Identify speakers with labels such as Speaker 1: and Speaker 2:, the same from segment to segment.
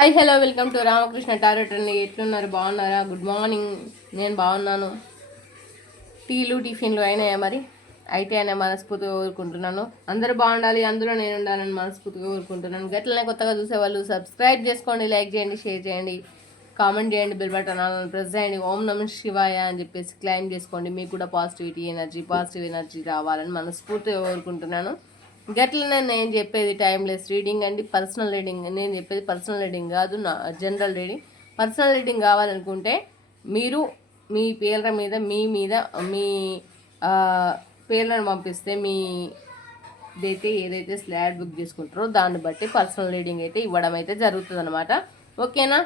Speaker 1: Hi hello welcome to Ramakrishna tarot అండి ఎట్లున్నారు? బాగున్నారా? గుడ్ మార్నింగ్ నేను బాగున్నాను. టీలు టిఫిన్లు అయినాయా మరి? అయితే అయినా మనస్ఫూర్తిగా కోరుకుంటున్నాను. అందరూ బాగుండాలి అందరూ నేను ఉండాలని మనస్ఫూర్తిగా కోరుకుంటున్నాను. గట్లనే కొత్తగా చూసేవాళ్ళు సబ్స్క్రైబ్ చేసుకోండి లైక్ చేయండి షేర్ చేయండి. కామెంట్ చేయండి బిల్ బటన్ ప్రెస్ చేయండి. ఓం నమ శివాయ అని చెప్పేసి క్లైమ్ చేసుకోండి. మీకు కూడా పాజిటివిటీ ఎనర్జీ పాజిటివ్ ఎనర్జీ రావాలని మనస్ఫూర్తిగా కోరుకుంటున్నాను. గట్లనే నేను చెప్పేది టైమ్లెస్ రీడింగ్ అండి పర్సనల్ రీడింగ్ నేను చెప్పేది పర్సనల్ రీడింగ్ కాదు నా జనరల్ రీడింగ్ పర్సనల్ రీడింగ్ కావాలనుకుంటే మీరు మీ పేర్ల మీద మీ మీద మీ పేర్లను పంపిస్తే మీ ఇదైతే ఏదైతే స్లాడ్ బుక్ చేసుకుంటారో దాన్ని బట్టి పర్సనల్ రీడింగ్ అయితే ఇవ్వడం అయితే జరుగుతుంది అనమాట ఓకేనా?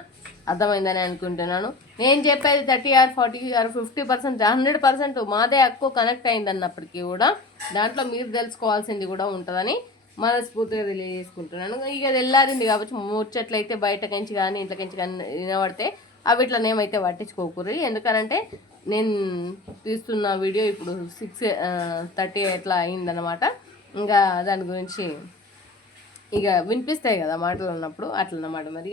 Speaker 1: అర్థమైందని అనుకుంటున్నాను. నేను చెప్పేది thirty or forty or fifty percent hundred percent మాదే ఎక్కువ కనెక్ట్ అయింది అన్నప్పటికీ కూడా దాంట్లో మీరు తెలుసుకోవాల్సింది కూడా ఉంటుందని మనస్ఫూర్తిగా తెలియజేసుకుంటున్నాను. ఇక వెళ్ళారింది కాబట్టి ముచ్చట్లయితే బయటకించి కానీ ఇంట్లోకించి కానీ వినబడితే అవి ఇట్లనేమైతే పట్టించుకోకూరి ఎందుకనంటే నేను తీస్తున్న వీడియో ఇప్పుడు సిక్స్ థర్టీ ఎట్లా అయిందనమాట ఇంకా దాని గురించి ఇక వినిపిస్తాయి కదా మాటలు అన్నప్పుడు అట్లన్నమాట మరి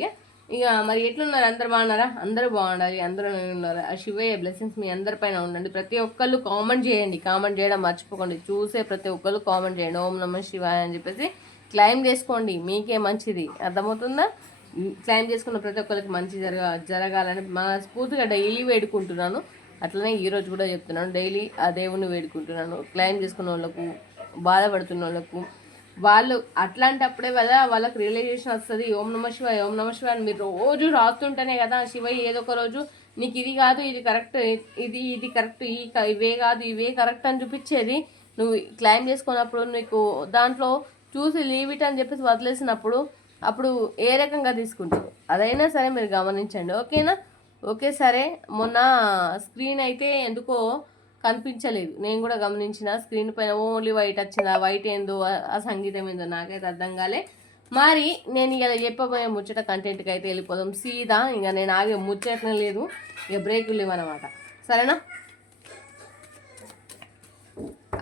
Speaker 1: ఇక. మరి ఎట్లున్నారు? అందరు బాగున్నారా? అందరూ బాగుండాలి అందరూ ఉన్నారు ఆ శివయ్య బ్లెస్సింగ్స్ మీ అందరిపైన ఉండండి. ప్రతి ఒక్కళ్ళు కామెంట్ చేయండి. కామెంట్ చేయడం మర్చిపోకండి. చూసే ప్రతి ఒక్కళ్ళు కామెంట్ చేయండి. ఓం నమ శివాయ అని చెప్పేసి క్లైమ్ చేసుకోండి. మీకే మంచిది. అర్థమవుతుందా? క్లైమ్ చేసుకున్న ప్రతి ఒక్కరికి మంచి జరగ జరగాలని మనస్ఫూర్తిగా డైలీ వేడుకుంటున్నాను. అట్లనే ఈరోజు కూడా చెప్తున్నాను. డైలీ ఆ దేవుని వేడుకుంటున్నాను. క్లైమ్ చేసుకున్న వాళ్ళకు బాధపడుతున్న వాళ్ళకు వాళ్ళు అట్లాంటప్పుడే కదా వాళ్ళకి రియలైజేషన్ వస్తుంది. ఓం నమ శివాయ ఓం నమ శివాయ అని మీరు రోజు రాస్తుంటేనే కదా శివయ్య ఏదో ఒక రోజు నీకు ఇది కాదు ఇది కరెక్ట్ ఇది ఇది కరెక్ట్ ఈ ఇవే కాదు ఇవే కరెక్ట్ అని చూపించేది. నువ్వు క్లైమ్ చేసుకున్నప్పుడు నీకు దాంట్లో చూసి లీవ్ ఇట్ అని చెప్పేసి వదిలేసినప్పుడు అప్పుడు ఏ రకంగా తీసుకుంటారు అదైనా సరే మీరు గమనించండి. ఓకేనా? ఓకే సరే. మొన్న స్క్రీన్ అయితే ఎందుకో కనిపించలేదు. నేను కూడా గమనించిన స్క్రీన్ పైన ఓన్లీ వైట్ వచ్చింది ఆ వైట్ ఏందో ఆ- సంగీతం ఏందో నాకైతే అర్థం కాలే. మరి నేను ఇక చెప్పబోయే ముచ్చట కంటెంట్కి అయితే వెళ్ళిపోదాం. సీదా ఇంకా నేను ఆగే ముచ్చటనే లేదు. ఇక బ్రేకులు లేవన్నమాట. సరేనా?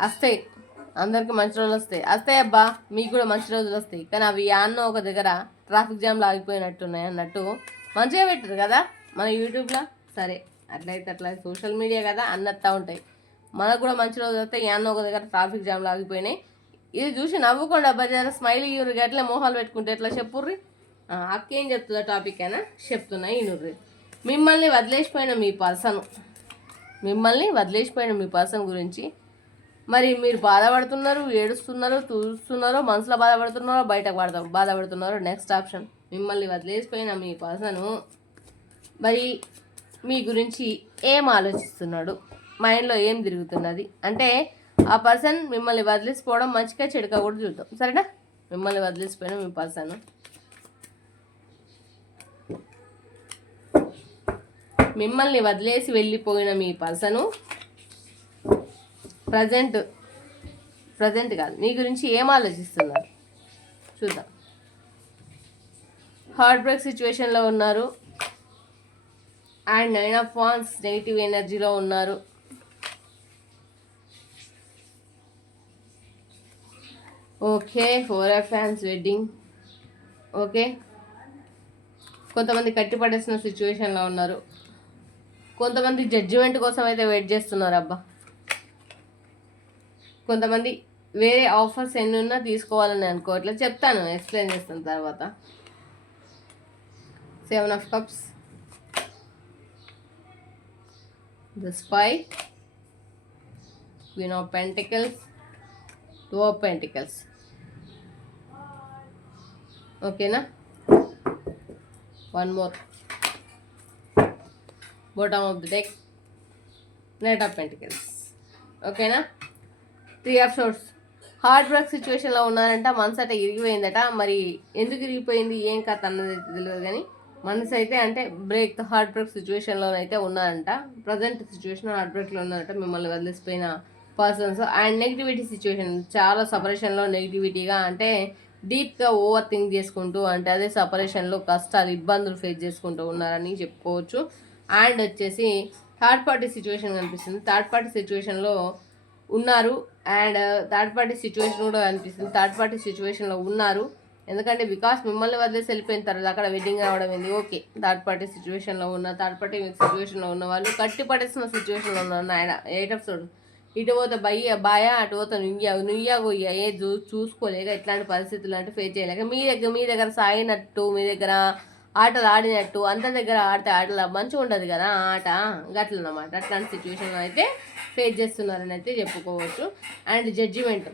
Speaker 1: వస్తాయి. అందరికీ మంచి రోజులు వస్తాయి. వస్తాయి అబ్బా మీకు కూడా మంచి రోజులు వస్తాయి. కానీ అవి యాన్నో ఒక దగ్గర ట్రాఫిక్ జామ్లో ఆగిపోయినట్టున్నాయి అన్నట్టు మంచిగా పెట్టారు కదా మన యూట్యూబ్లో? సరే అట్లయితే అట్లా సోషల్ మీడియా కదా అన్నత్తా ఉంటాయి. మనకు కూడా మంచి రోజులు వస్తే యాన్నో ఒక దగ్గర ట్రాఫిక్ జామ్లో ఆగిపోయినాయి. ఇది చూసి నవ్వుకోండి అబ్బాయి జర స్మైల్ ఇవ్వరు ఎట్లా మోహాలు పెట్టుకుంటే ఎట్లా చెప్పుర్రి? అక్కేం చెప్తుందో చెప్తుందా టాపిక్ అయినా చెప్తున్నా ఈనుర్రి మిమ్మల్ని వదిలేసిపోయిన మీ పర్సన్. మిమ్మల్ని వదిలేసిపోయిన మీ పర్సన్ గురించి మరి మీరు బాధపడుతున్నారు ఏడుస్తున్నారు చూస్తున్నారో మనసులో బాధపడుతున్నారో బయటకు పడతారు బాధపడుతున్నారో? నెక్స్ట్ ఆప్షన్ మిమ్మల్ని వదిలేసిపోయిన మీ పర్సను మరి మీ గురించి ఏం ఆలోచిస్తున్నాడు? మైండ్లో ఏం తిరుగుతున్నది? అంటే ఆ పర్సన్ మిమ్మల్ని వదిలేసిపోవడం మంచిగా చెడుగా కూడా చూద్దాం. సరేనా? మిమ్మల్ని వదిలేసిపోయిన మీ పర్సన్. మిమ్మల్ని వదిలేసి వెళ్ళిపోయిన మీ పర్సను ప్రజెంట్ ప్రజెంట్ కాదు మీ గురించి ఏం ఆలోచిస్తున్నారు? చూద్దాం. హార్ట్ బ్రేక్ సిచ్యువేషన్లో ఉన్నారు. And nine of fans negative ఎనర్జీలో ఉన్నారు. Okay four of fans wedding. Okay. కొంతమంది కట్టిపడేసిన సిచ్యువేషన్లో ఉన్నారు. కొంతమంది జడ్జిమెంట్ కోసం అయితే వెయిట్ చేస్తున్నారు అబ్బా. కొంతమంది వేరే ఆఫర్స్ ఎన్ని ఉన్నా తీసుకోవాలని అనుకోవట్లేదు చెప్తాను ఎక్స్ప్లెయిన్ చేస్తాను తర్వాత. Seven of cups the spy queen of pentacles two of pentacles ఓకేనా one more bottom of the deck knight of pentacles ఓకేనా three of swords heart break సిచ్యువేషన్లో ఉన్నారంట. మనసు అయితే ఇరిగిపోయిందట. మరి ఎందుకు ఇరిగిపోయింది? ఏం కథ అన్నది అయితే తెలియదు కానీ మనసు అయితే అంటే బ్రేక్ హార్ట్ బ్రేక్ సిచ్యువేషన్లో అయితే ఉన్నారంట. ప్రజెంట్ సిచ్యువేషన్ హార్ట్ బ్రేక్లో ఉన్నారంట మిమ్మల్ని వదిలేసిపోయిన పర్సన్స్ అండ్ నెగిటివిటీ సిచ్యువేషన్ చాలా సపరేషన్లో నెగిటివిటీగా అంటే డీప్గా ఓవర్ థింక్ చేసుకుంటూ అంటే అదే సపరేషన్లో కష్టాలు ఇబ్బందులు ఫేస్ చేసుకుంటూ ఉన్నారని చెప్పుకోవచ్చు. అండ్ వచ్చేసి థర్డ్ పార్టీ సిచ్యువేషన్ కనిపిస్తుంది. థర్డ్ పార్టీ సిచ్యువేషన్లో ఉన్నారు. అండ్ థర్డ్ పార్టీ సిచ్యువేషన్ కూడా కనిపిస్తుంది. థర్డ్ పార్టీ సిచ్యువేషన్లో ఉన్నారు. ఎందుకంటే బికాస్ మిమ్మల్ని వదిలేసి వెళ్ళిపోయిన తర్వాత అక్కడ వెడ్డింగ్ రావడం ఏంది? ఓకే థర్డ్ పార్టీ సిచ్యువేషన్లో ఉన్న థర్డ్ పార్టీ సిచ్యువేషన్లో ఉన్న వాళ్ళు కట్టి పడేసిన సిచ్యువేషన్లో ఉన్న ఆయన ఎయిట్ ఎపిసోడ్ ఇటు పోతే భయ బాయ అటు పోతే నుయ్య నుయ్య గొయ్య ఏ చూ చూసుకోలేక ఇట్లాంటి పరిస్థితులు అంటే ఫేస్ చేయలేక మీ దగ్గర మీ దగ్గర సాగినట్టు మీ దగ్గర ఆటలు ఆడినట్టు అంత దగ్గర ఆడితే ఆటలు మంచిగా ఉండదు కదా ఆట. గట్లన్నమాట అట్లాంటి సిచ్యువేషన్ అయితే ఫేస్ చేస్తున్నారని అయితే చెప్పుకోవచ్చు. అండ్ జడ్జిమెంట్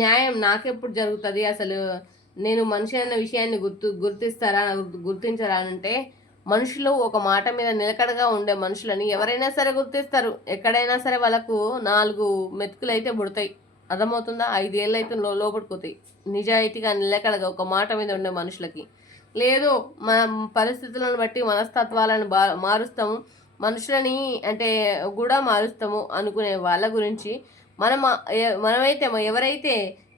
Speaker 1: న్యాయం నాకెప్పుడు జరుగుతుంది? అసలు నేను మనిషి అన్న విషయాన్ని గుర్తు గుర్తిస్తారా గుర్తించరా అంటే మనుషులు ఒక మాట మీద నిలకడగా ఉండే మనుషులని ఎవరైనా సరే గుర్తిస్తారు. ఎక్కడైనా సరే వాళ్ళకు నాలుగు మెతుకులు అయితే పుడతాయి. అర్థమవుతుందా? ఐదేళ్ళు అయితే లో లోపడిపోతాయి. నిజాయితీగా నిలకడగా ఒక మాట మీద ఉండే మనుషులకి. లేదు మన పరిస్థితులను బట్టి మనస్తత్వాలను బా మారుస్తాము. మనుషులని అంటే కూడా మారుస్తాము అనుకునే వాళ్ళ గురించి మనం మనమైతే ఎవరైతే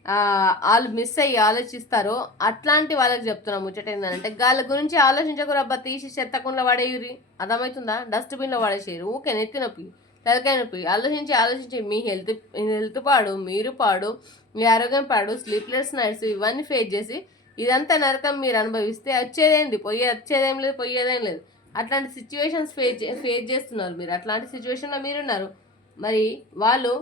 Speaker 1: వాళ్ళు మిస్ అయ్యి ఆలోచిస్తారో అట్లాంటి వాళ్ళకి చెప్తున్నా ముచ్చట ఏంటంటే వాళ్ళ గురించి ఆలోచించకూడదు తీసి చెత్తకుండా పడేయురి అర్థమవుతుందా? డస్ట్బిన్లో పడేసేయరు ఊకే నెత్తి నొప్పి తలకాయ నొప్పి. ఆలోచించి ఆలోచించి మీ హెల్త్ హెల్త్ పాడు మీరు పాడు మీ ఆరోగ్యం పాడు స్లీప్లెస్ నైట్స్ ఇవన్నీ ఫేస్ చేసి ఇదంతా నరకం మీరు అనుభవిస్తే వచ్చేదేంది? పోయే వచ్చేదేం లేదు పోయేదేం లేదు. అట్లాంటి సిచ్యువేషన్స్ ఫేస్ ఫేస్ చేస్తున్నారు మీరు. అట్లాంటి సిచ్యువేషన్లో మీరున్నారు. మరి వాళ్ళు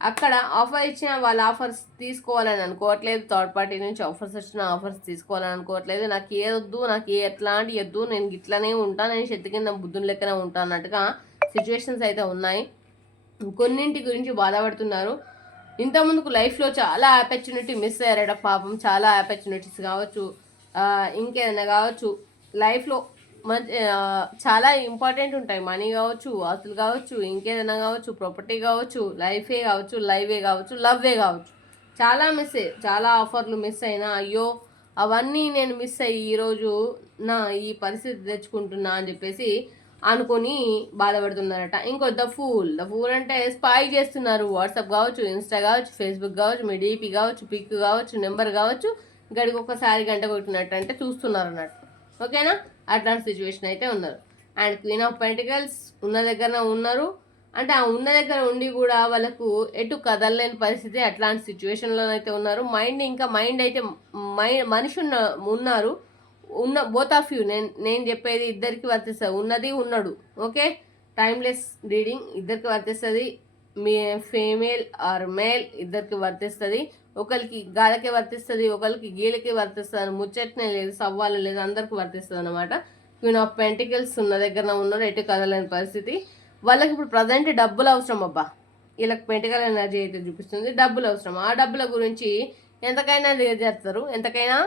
Speaker 1: అక్కడ ఆఫర్ ఇచ్చిన వాళ్ళ ఆఫర్స్ తీసుకోవాలని అనుకోవట్లేదు. థర్డ్ పార్టీ నుంచి ఆఫర్స్ వచ్చిన ఆఫర్స్ తీసుకోవాలని అనుకోవట్లేదు. నాకు ఏదొద్దు నాకు ఏ ఎట్లాంటి వద్దు నేను ఇట్లానే ఉంటాను నేను చెట్టు కింద బుద్ధుని లెక్కనే ఉంటాను అన్నట్టుగా సిచ్యువేషన్స్ అయితే ఉన్నాయి. కొన్నింటి గురించి బాధపడుతున్నారు. ఇంతకుముందుకు లైఫ్లో చాలా ఆపర్చునిటీ మిస్ అయ్యారట పాపం. చాలా ఆపర్చునిటీస్ కావచ్చు ఇంకేదైనా కావచ్చు. లైఫ్లో చాలా ఇంపార్టెంట్ ఉంటాయి. మనీ కావచ్చు ఆస్తులు కావచ్చు ఇంకేదైనా కావచ్చు ప్రాపర్టీ కావచ్చు లైఫే కావచ్చు లైవే కావచ్చు లవ్వే కావచ్చు. చాలా మిస్ చాలా ఆఫర్లు మిస్ అయినా అయ్యో అవన్నీ నేను మిస్ అయ్యి ఈరోజు నా ఈ పరిస్థితి తెచ్చుకుంటున్నా అని చెప్పేసి అనుకొని బాధపడుతున్నారట. ఇంకో ద ఫూల్. ద ఫూల్ అంటే స్పై చేస్తున్నారు. వాట్సాప్ కావచ్చు ఇన్స్టా కావచ్చు ఫేస్బుక్ కావచ్చు మీ డీపీ కావచ్చు పిక్ కావచ్చు నెంబర్ కావచ్చు గడికి ఒకసారి గంట కొట్టినట్టు అంటే చూస్తున్నారు అన్నట్టు ఓకేనా? అట్లాంటి సిచ్యువేషన్ అయితే ఉన్నారు. అండ్ క్వీన్ ఆఫ్ పెంటికల్స్ ఉన్న దగ్గర ఉన్నారు. అంటే ఆ ఉన్న దగ్గర ఉండి కూడా వాళ్ళకు ఎటు కదలలేని పరిస్థితి అట్లాంటి సిచ్యువేషన్లోనైతే ఉన్నారు. మైండ్ ఇంకా మైండ్ అయితే మైండ్ మనిషి ఉన్న ఉన్నారు. ఉన్న బోత్ ఆఫ్ యూ నేను నేను చెప్పేది ఇద్దరికి వర్తిస్తుంది. ఉన్నది ఉన్నాడు. ఓకే టైమ్లెస్ రీడింగ్ ఇద్దరికి వర్తిస్తుంది. మీ ఫీమేల్ ఆర్ మేల్ ఇద్దరికి వర్తిస్తుంది. ఒకరికి గాలకి వర్తిస్తుంది ఒకరికి గీలకి వర్తిస్తుంది ముచ్చట్నే లేదు సవ్వాలు లేదు అందరికి వర్తిస్తుంది అనమాట క్వీన్ ఆఫ్ పెంటికల్స్ ఉన్న దగ్గర ఉన్నారు ఎటు కదలేని పరిస్థితి. వాళ్ళకి ఇప్పుడు ప్రజెంట్ డబ్బులు అవసరం అబ్బా. వీళ్ళకి పెంటికల్ ఎనర్జీ అయితే చూపిస్తుంది డబ్బులు అవసరం. ఆ డబ్బుల గురించి ఎంతకైనా చేస్తారు ఎంతకైనా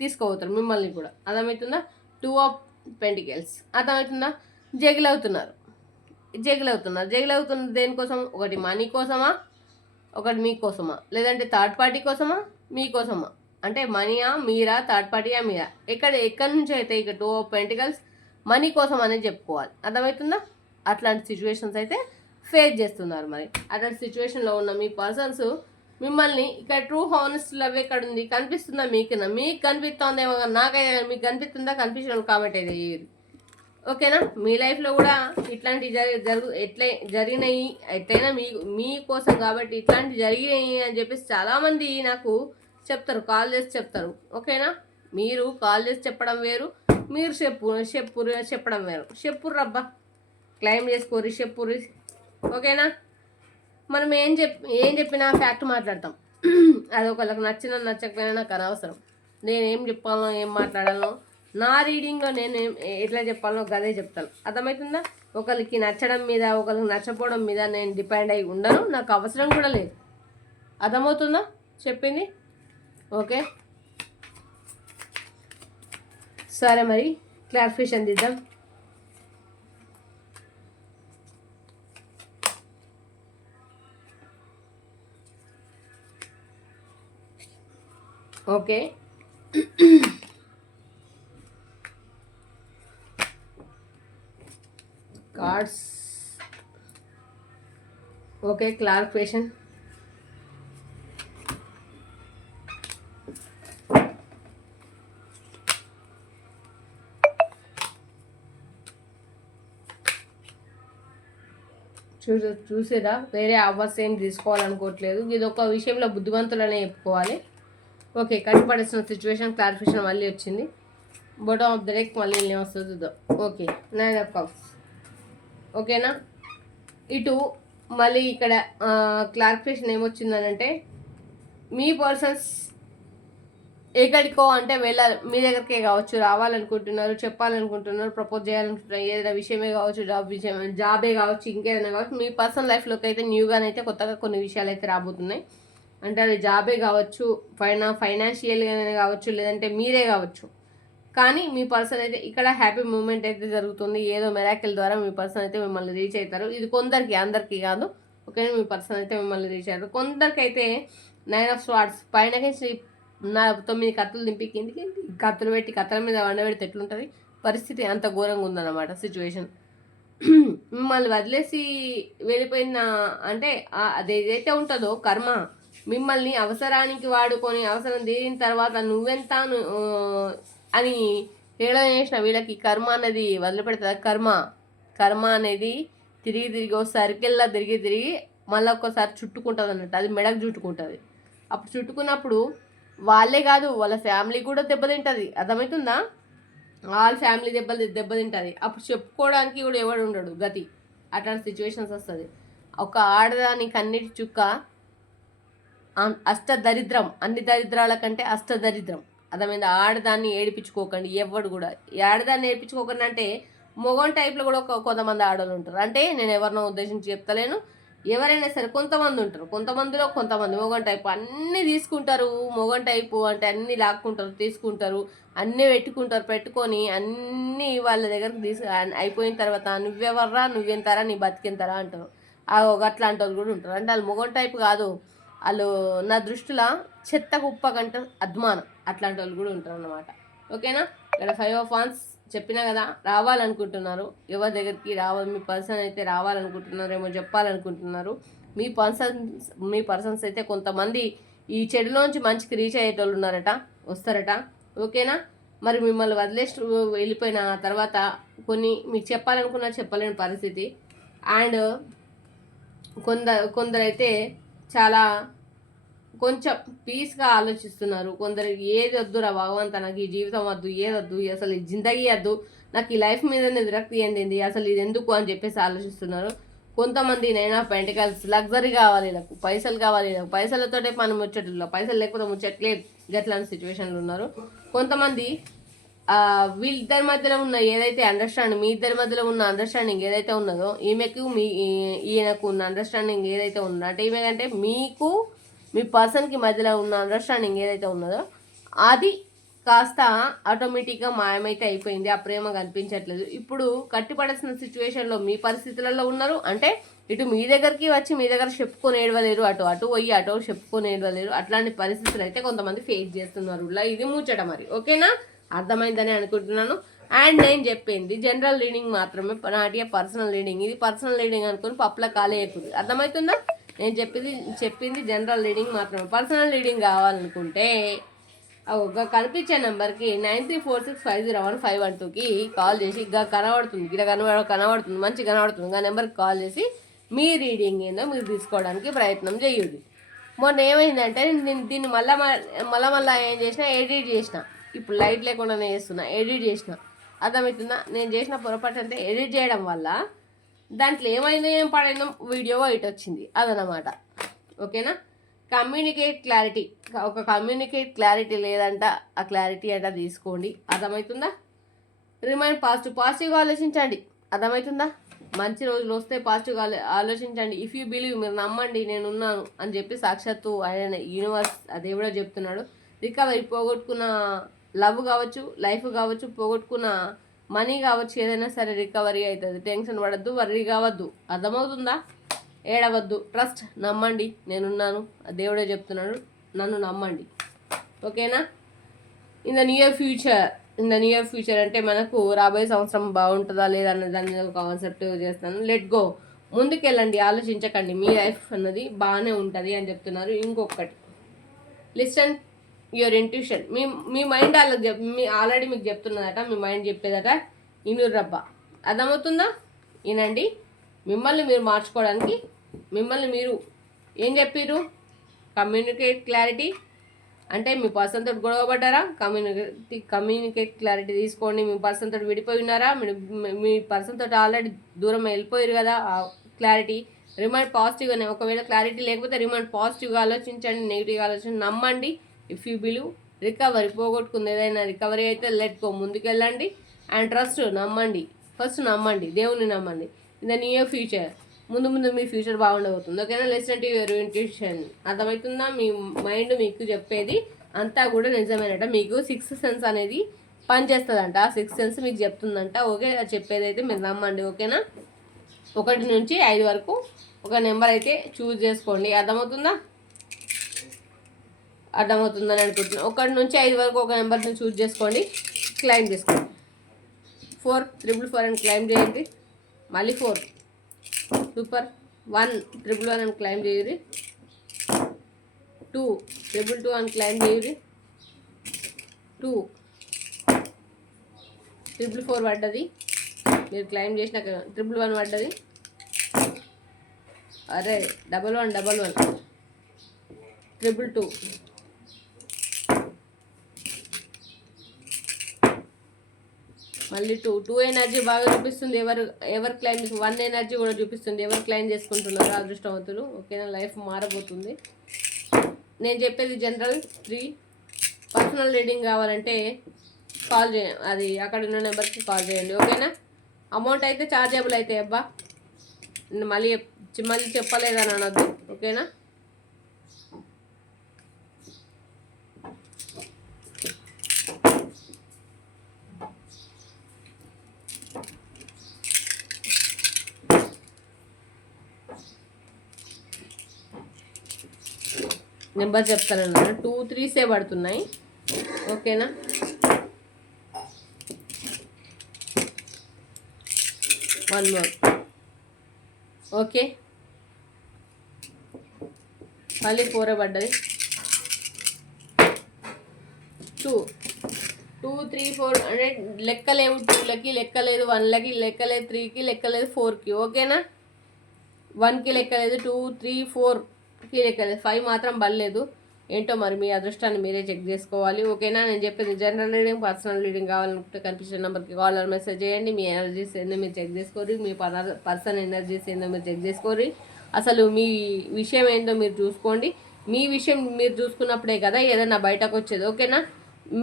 Speaker 1: తీసుకోబోతారు మిమ్మల్ని కూడా. అర్థమవుతుందా? టూ ఆఫ్ పెంటికల్స్ అర్థమవుతుందా? జగిలవుతున్నారు జగిలవుతున్నారు. జగిలవుతున్న దేనికోసం? ఒకటి మనీ కోసమా? ఒకటి మీకోసమా లేదంటే థర్డ్ పార్టీ కోసమా? మీకోసమా అంటే మనీయా మీరా థర్డ్ పార్టీయా మీరా? ఎక్కడ ఎక్కడి నుంచి అయితే ఇక టూ పెంటికల్స్ మనీ కోసం అనేది చెప్పుకోవాలి. అర్థమవుతుందా? అట్లాంటి సిచ్యువేషన్స్ అయితే ఫేస్ చేస్తున్నారు మరి. అట్లాంటి సిచ్యువేషన్లో ఉన్న మీ పర్సన్స్ మిమ్మల్ని ఇక్కడ ట్రూ హానెస్ట్ లవ్ ఎక్కడ ఉంది? కనిపిస్తుందా మీకు మీకు కనిపిస్తుందేమో కానీ నాకైతే మీకు కనిపిస్తుందా? కనిపించడం కామెంట్ అయితే ఓకేనా? మీ లైఫ్లో కూడా ఇట్లాంటి జరి జరుగు ఎట్లే జరిగినాయి ఎట్లయినా మీ మీకోసం కాబట్టి ఇట్లాంటి జరిగినాయి అని చెప్పేసి చాలామంది నాకు చెప్తారు కాల్ చేసి చెప్తారు. ఓకేనా? మీరు కాల్ చేసి చెప్పడం వేరు మీరు చెప్పు చెప్పు చెప్పడం వేరు. చెప్పురు రబ్బా. క్లైమ్ చేసుకోరు చెప్పురు ఓకేనా? మనం ఏం చెప్ ఏం చెప్పినా ఫ్యాక్ట్ మాట్లాడతాం. అది ఒకళ్ళకి నచ్చినా నచ్చకపోయినా నాకు అనవసరం. నేను ఏం చెప్పాలో ఏం మాట్లాడాలో నా రీడింగ్లో నేను ఎట్లా చెప్పాలో అదే చెప్తాను. అర్థమవుతుందా? ఒకరికి నచ్చడం మీద ఒకరికి నచ్చపోవడం మీద నేను డిపెండ్ అయి ఉండను. నాకు అవసరం కూడా లేదు. అర్థమవుతుందా చెప్పింది? ఓకే. సరే మరి క్లారిఫికేషన్ దిద్దాం ఓకే. ఓకే క్లారిఫికేషన్ చూస చూసేదా వేరే అవర్స్ ఏం తీసుకోవాలనుకోవట్లేదు. ఇది ఒక విషయంలో బుద్ధిమంతులనే చెప్పుకోవాలి. ఓకే కట్టుపడేసిన సిచ్యువేషన్ క్లారిఫికేషన్ మళ్ళీ వచ్చింది. బొటమ్ ఆఫ్ ద డెక్ మళ్ళీ ఏం వస్తుందో చూద్దాం. ఓకే నైన్ ఆఫ్ కప్స్ ఓకేనా ఇటు మళ్ళీ ఇక్కడ క్లారిఫికేషన్ ఏమొచ్చిందనంటే మీ పర్సన్స్ ఎక్కడికో అంటే వెళ్ళాలి. మీ దగ్గరికే కావచ్చు రావాలనుకుంటున్నారు చెప్పాలనుకుంటున్నారు ప్రపోజ్ చేయాలనుకుంటున్నారు ఏదైనా విషయమే కావచ్చు జాబ్ విషయం జాబే కావచ్చు ఇంకేదైనా కావచ్చు మీ పర్సనల్ లైఫ్లోకి అయితే న్యూగానైతే కొత్తగా కొన్ని విషయాలు అయితే రాబోతున్నాయి. అంటే అది జాబే కావచ్చు ఫైనా ఫైనాన్షియల్గానే కావచ్చు లేదంటే మీరే కావచ్చు. కానీ మీ పర్సన్ అయితే ఇక్కడ హ్యాపీ మూమెంట్ అయితే జరుగుతుంది. ఏదో మెరాకిల్ ద్వారా మీ పర్సన్ అయితే మిమ్మల్ని రీచ్ అవుతారు. ఇది కొందరికి అందరికీ కాదు. ఓకేనా? మీ పర్సన్ అయితే మిమ్మల్ని రీచ్ అవుతారు. కొందరికైతే నైన్ ఆఫ్ స్వార్డ్స్ పైన నా తొమ్మిది కత్తులు దింపి కిందికి కత్తులు పెట్టి కత్తుల మీద వండబెడితే ఎట్లుంటుంది? పరిస్థితి అంత ఘోరంగా ఉందన్నమాట సిచ్యువేషన్ మిమ్మల్ని వదిలేసి వెళ్ళిపోయిన అంటే అది ఏదైతే ఉంటుందో కర్మ మిమ్మల్ని అవసరానికి వాడుకొని అవసరం తీరిన తర్వాత నువ్వెంత అని హేళన చేసిన వీళ్ళకి కర్మ అనేది వదిలిపెడతా కర్మ. కర్మ అనేది తిరిగి తిరిగి ఓ సర్కిల్లా తిరిగి తిరిగి మళ్ళీ ఒక్కసారి చుట్టుకుంటుంది అన్నట్టు. అది మెడకు చుట్టుకుంటుంది. అప్పుడు చుట్టుకున్నప్పుడు వాళ్ళే కాదు వాళ్ళ ఫ్యామిలీ కూడా దెబ్బతింటుంది అర్థమవుతుందా? వాళ్ళ ఫ్యామిలీ దెబ్బలు దెబ్బతింటుంది అప్పుడు చెప్పుకోవడానికి కూడా ఎవడు ఉండడు. గతి. అట్లాంటి సిచ్యువేషన్స్ వస్తుంది. ఒక ఆడదానికి అన్నిటి చుక్క అష్ట దరిద్రం అన్ని దరిద్రాల కంటే అష్ట దరిద్రం అర్థమైంది? ఆడదాన్ని ఏడిపించుకోకండి ఎవడు కూడా. ఆడదాన్ని ఏడిపించుకోకండి అంటే మొగన్ టైప్లో కూడా ఒక కొంతమంది ఆడవాళ్ళు ఉంటారు. అంటే నేను ఎవరినో ఉద్దేశించి చెప్తలేను. ఎవరైనా సరే కొంతమంది ఉంటారు. కొంతమందిలో కొంతమంది మొగన్ టైప్ అన్నీ తీసుకుంటారు. మొగన్ టైపు అంటే అన్నీ లాక్కుంటారు తీసుకుంటారు అన్నీ పెట్టుకుంటారు పెట్టుకొని అన్నీ వాళ్ళ దగ్గరకు తీసు అయిపోయిన తర్వాత నువ్వెవర్రా నువ్వెంతారా నీ బతికెంతారా అంటారు. ఆ ఒక అట్లాంటి వాళ్ళు కూడా ఉంటారు. అంటే వాళ్ళు మొగన్ టైప్ కాదు. వాళ్ళు నా దృష్టిలో చెత్త కుప్ప కంటే అద్మానం అట్లాంటి వాళ్ళు కూడా ఉంటారు అన్నమాట. ఓకేనా? ఇక్కడ ఫైవ్ ఆఫ్ వాన్స్ చెప్పినా కదా రావాలనుకుంటున్నారు. ఎవరి దగ్గరికి రావాలి మీ పర్సన్ అయితే రావాలనుకుంటున్నారేమో చెప్పాలనుకుంటున్నారు. మీ పర్సన్స్ మీ పర్సన్స్ అయితే కొంతమంది ఈ చెడులోంచి మంచికి రీచ్ అయ్యేటోళ్ళు ఉన్నారట వస్తారట. ఓకేనా? మరి మిమ్మల్ని వదిలేసి వెళ్ళిపోయిన తర్వాత కొన్ని మీకు చెప్పాలనుకున్నా చెప్పలేని పరిస్థితి. అండ్ కొందరు కొందరైతే చాలా కొంచెం పీస్గా ఆలోచిస్తున్నారు. కొందరికి ఏది వద్దురా భగవంత నాకు ఈ జీవితం వద్దు ఏది వద్దు అసలు ఈ జిందగీ వద్దు నాకు ఈ లైఫ్ మీదనే విరక్తి ఏంది అసలు ఇది ఎందుకు అని చెప్పేసి ఆలోచిస్తున్నారు. కొంతమంది నైనా పెంటికల్స్ లగ్జరీ కావాలి నాకు పైసలు కావాలి నాకు పైసలతోటే పని ముచ్చట్లు పైసలు లేకపోతే ముచ్చట్లేదు గట్లాంటి సిచ్యువేషన్లు ఉన్నారు. కొంతమంది వీళ్ళిద్దరి మధ్యలో ఉన్న ఏదైతే అండర్స్టాండింగ్ మీ ఇద్దరి మధ్యలో ఉన్న అండర్స్టాండింగ్ ఏదైతే ఉన్నదో ఈమెకు మీ ఈయనకు ఉన్న అండర్స్టాండింగ్ ఏదైతే ఉందో అంటే ఈమె అంటే మీకు మీ పర్సన్కి మధ్యలో ఉన్న అండర్స్టాండింగ్ ఏదైతే ఉన్నదో అది కాస్త ఆటోమేటిక్గా మాయమైతే అయిపోయింది. ఆ ప్రేమ కనిపించట్లేదు. ఇప్పుడు కట్టిపడాల్సిన సిచ్యువేషన్లో మీ పరిస్థితులలో ఉన్నారు. అంటే ఇటు మీ దగ్గరికి వచ్చి మీ దగ్గర చెప్పుకొని ఏడవలేరు. అటు అటు పోయి అటు చెప్పుకొని ఏడవలేరు. అట్లాంటి పరిస్థితులు అయితే కొంతమంది ఫేస్ చేస్తున్నారు. ఇలా ఇది ముచ్చట మరి. ఓకేనా? అర్థమైందని అనుకుంటున్నాను. అండ్ నేను చెప్పింది జనరల్ రీడింగ్ మాత్రమే నాటియా పర్సనల్ రీడింగ్ ఇది పర్సనల్ రీడింగ్ అనుకుని పప్పుల కాలే అయిపోతుంది అర్థమవుతుందా? నేను చెప్పింది చెప్పింది జనరల్ రీడింగ్ మాత్రమే. పర్సనల్ రీడింగ్ కావాలనుకుంటే ఒక కనిపించే నెంబర్కి nine three four six five zero one five one టూకి కాల్ చేసి ఇక కనబడుతుంది ఇలా కనబడ కనబడుతుంది మంచి కనబడుతుంది ఆ నెంబర్కి కాల్ చేసి మీ రీడింగ్ ఏందో మీరు తీసుకోవడానికి ప్రయత్నం చేయండి. మొన్న ఏమైందంటే నేను దీన్ని మళ్ళా మళ్ళా మళ్ళా ఏం చేసినా ఎడిట్ చేసిన. ఇప్పుడు లైట్ లేకుండానే చేస్తున్నా ఎడిట్ చేసిన. అర్థమవుతుందా? నేను చేసిన పొరపాటు అంటే ఎడిట్ చేయడం వల్ల దాంట్లో ఏమైందో ఏం పడైందో వీడియో ఇటు వచ్చింది. అదనమాట ఓకేనా? Communicate clarity. ఒక కమ్యూనికేట్ క్లారిటీ లేదంట ఆ క్లారిటీ అంట తీసుకోండి. అర్థమవుతుందా? రిమైండ్ పాజిటివ్ పాజిటివ్గా ఆలోచించండి. అర్థమవుతుందా? మంచి రోజులు వస్తే పాజిటివ్గా ఆలోచించండి. ఇఫ్ యూ బిలీవ్ మీరు నమ్మండి నేను ఉన్నాను అని చెప్పి సాక్షాత్తు ఆయన యూనివర్స్ ఆ చెప్తున్నాడు. రికవరీ పోగొట్టుకున్న లవ్ కావచ్చు లైఫ్ కావచ్చు పోగొట్టుకున్న మనీ కావచ్చు ఏదైనా సరే రికవరీ అవుతుంది. టెన్షన్ పడద్దు వర్రీ కావద్దు. అర్థమవుతుందా? ఏడవద్దు. ట్రస్ట్ నమ్మండి. నేనున్నాను. ఆ దేవుడే చెప్తున్నాడు. నన్ను నమ్మండి. ఓకేనా? In the near future in the near future అంటే మనకు రాబోయే సంవత్సరం బాగుంటుందా లేదా అన్న దాని మీద ఒక కాన్సెప్ట్ చేస్తాను. లెట్ గో ముందుకెళ్ళండి. ఆలోచించకండి. మీ లైఫ్ అన్నది బాగానే ఉంటుంది అని చెప్తున్నారు. ఇంకొకటి. Listen your intuition. మీ మీ మైండ్ వాళ్ళకి చెప్ మీ ఆల్రెడీ మీకు చెప్తున్నదట మీ మైండ్ చెప్పేదట ఇనురు రబ్బ. అర్థమవుతుందా? వినండి మిమ్మల్ని మీరు మార్చుకోవడానికి మిమ్మల్ని మీరు ఏం చెప్పారు కమ్యూనికేట్ క్లారిటీ. అంటే మీ పర్సన్ తోటి గొడవ పడ్డారా? కమ్యూనికేట్ కమ్యూనికేట్ క్లారిటీ తీసుకోండి. మీ పర్సన్ తోటి విడిపోయి ఉన్నారా? మీరు మీ పర్సన్ తోటి ఆల్రెడీ దూరం వెళ్ళిపోయారు కదా క్లారిటీ. రిమైండ్ పాజిటివ్గానే ఒకవేళ క్లారిటీ లేకపోతే రిమైండ్ పాజిటివ్గా ఆలోచించండి నెగిటివ్గా ఆలోచించండి. నమ్మండి. ఇఫ్ యూ బిలీవ్ రికవరీ పోగొట్టుకుంది ఏదైనా రికవరీ అయితే లెట్ గో ముందుకెళ్ళండి అండ్ ట్రస్ట్ నమ్మండి. ఫస్ట్ నమ్మండి. దేవుని నమ్మండి. ఇన్ ద నియర్ ఫ్యూచర్ ముందు ముందు మీ ఫ్యూచర్ బాగుండబోతుంది. ఓకేనా? లెసన్ టు యువర్ ఇంట్యూషన్ అర్థమవుతుందా? మీ మైండ్ మీకు చెప్పేది అంతా కూడా నిజమేనట. మీకు సిక్స్త్ సెన్స్ అనేది పనిచేస్తుందంట. ఆ సిక్స్త్ సెన్స్ మీకు చెప్తుందంట. ఓకే? అది చెప్పేది అయితే మీరు నమ్మండి. ఓకేనా? ఒకటి నుంచి ఐదు వరకు ఒక నెంబర్ అయితే చూజ్ చేసుకోండి. అర్థమవుతుందా? అర్థమవుతుందని అనుకుంటున్నాను ఒకటి నుంచి ఐదు వరకు ఒక నెంబర్ని చూస్ చేసుకోండి. క్లైమ్ చేసుకోండి. ఫోర్ ట్రిపుల్ ఫోర్ అని క్లైమ్ చేయండి. మళ్ళీ four super one triple one అని క్లైమ్ చేయరి టూ ట్రిపుల్ టూ అని క్లైమ్ చేయరి టూ ట్రిపుల్ ఫోర్ పడ్డది. మీరు క్లైమ్ చేసినాక ట్రిపుల్ వన్ పడ్డది. అరే double one double one triple two మళ్ళీ టూ టూ ఎనర్జీ బాగా చూపిస్తుంది. ఎవరు ఎవరు క్లైమ్ వన్ ఎనర్జీ కూడా చూపిస్తుంది. ఎవరు క్లైమ్ చేసుకుంటున్నారు అదృష్టవంతులు. ఓకేనా? లైఫ్ మారబోతుంది. నేను చెప్పేది జనరల్ త్రీ. పర్సనల్ రీడింగ్ కావాలంటే కాల్ చేయ అది అక్కడ ఉన్న నెంబర్కి కాల్ చేయండి. ఓకేనా? అమౌంట్ అయితే చార్జబుల్ అయితే అబ్బా. మళ్ళీ మళ్ళీ చెప్పలేదని అనొద్దు. ఓకేనా? నెంబర్ చెప్తానన్నాను టూ త్రీసే పడుతున్నాయి. ఓకేనా? One more okay. మళ్ళీ ఫోరే పడ్డది. టూ టూ త్రీ ఫోర్ అంటే లెక్కలేవు. టూలకి లెక్కలేదు. వన్లకి లెక్కలేదు. త్రీకి లెక్కలేదు. ఫోర్కి ఓకేనా? వన్కి లెక్కలేదు. టూ త్రీ ఫోర్ ఫీల్ లెక్కలేదు ఫైవ్ మాత్రం బలేదు ఏంటో మరి మీ అదృష్టాన్ని మీరే చెక్ చేసుకోవాలి. ఓకేనా? నేను చెప్పేది జనరల్ రీడింగ్ పర్సనల్ రీడింగ్ కావాలనుకుంటే కనిపించిన నెంబర్కి కాల్ మెసేజ్ చేయండి. మీ ఎనర్జీస్ ఏందో మీరు చెక్ చేసుకోరి మీ పర్సన్ ఎనర్జీస్ ఏందో మీరు చెక్ చేసుకోరి అసలు మీ విషయం ఏందో మీరు చూసుకోండి. మీ విషయం మీరు చూసుకున్నప్పుడే కదా ఏదైనా బయటకు వచ్చేది. ఓకేనా?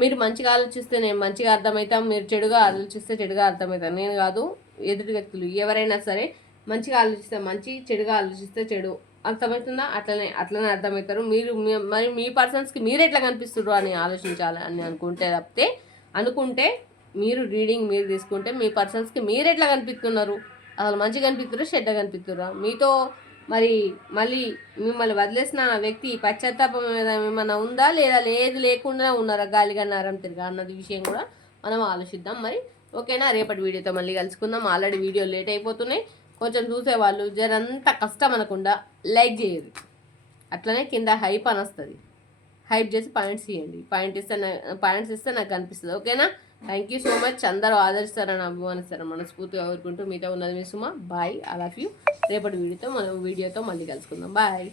Speaker 1: మీరు మంచిగా ఆలోచిస్తే నేను మంచిగా అర్థమవుతాం మీరు చెడుగా ఆలోచిస్తే చెడుగా అర్థమవుతాను నేను కాదు ఎదుటి వ్యక్తులు ఎవరైనా సరే మంచిగా ఆలోచిస్తే మంచి చెడుగా ఆలోచిస్తే చెడు. అర్థమవుతుందా? అట్లనే అట్లనే అర్థమవుతారు. మీరు మరి మీ పర్సన్స్కి మీరు ఎట్లా కనిపిస్తున్నారు అని ఆలోచించాలి అని అనుకుంటే తప్పితే అనుకుంటే మీరు రీడింగ్ మీరు తీసుకుంటే మీ పర్సన్స్కి మీరు ఎట్లా కనిపిస్తున్నారు? అసలు మంచిగా కనిపిస్తున్నారు చెడ్డ కనిపిస్తున్నారు మీతో మరి మళ్ళీ మిమ్మల్ని వదిలేసిన వ్యక్తి పశ్చాత్తాపం ఏమైనా ఉందా? లేదా లేదు లేకుండా ఉన్నారా? గాలిగా నారం తిరిగా అన్నది విషయం కూడా మనం ఆలోచిద్దాం. మరి ఓకేనా? రేపటి వీడియోతో మళ్ళీ కలుసుకుందాం. ఆల్రెడీ వీడియో లేట్ అయిపోతున్నాయి. కొంచెం చూసేవాళ్ళు జరంతా కష్టం అనకుండా లైక్ చేయదు అట్లనే కింద హైప్ అని వస్తుంది. హైప్ చేసి పాయింట్స్ ఇవ్వండి పాయింట్ ఇస్తే పాయింట్స్ ఇస్తే నాకు కనిపిస్తుంది ఓకేనా? Thank you so much. అందరూ ఆదరిస్తారని అభిమానిస్తారని మనస్ఫూర్తిగా కోరుకుంటూ మీతో ఉన్నది మీ Suma. Bye. I love you. రేపటి వీడియోతో మనం వీడియోతో మళ్ళీ కలుసుకుందాం. బాయ్.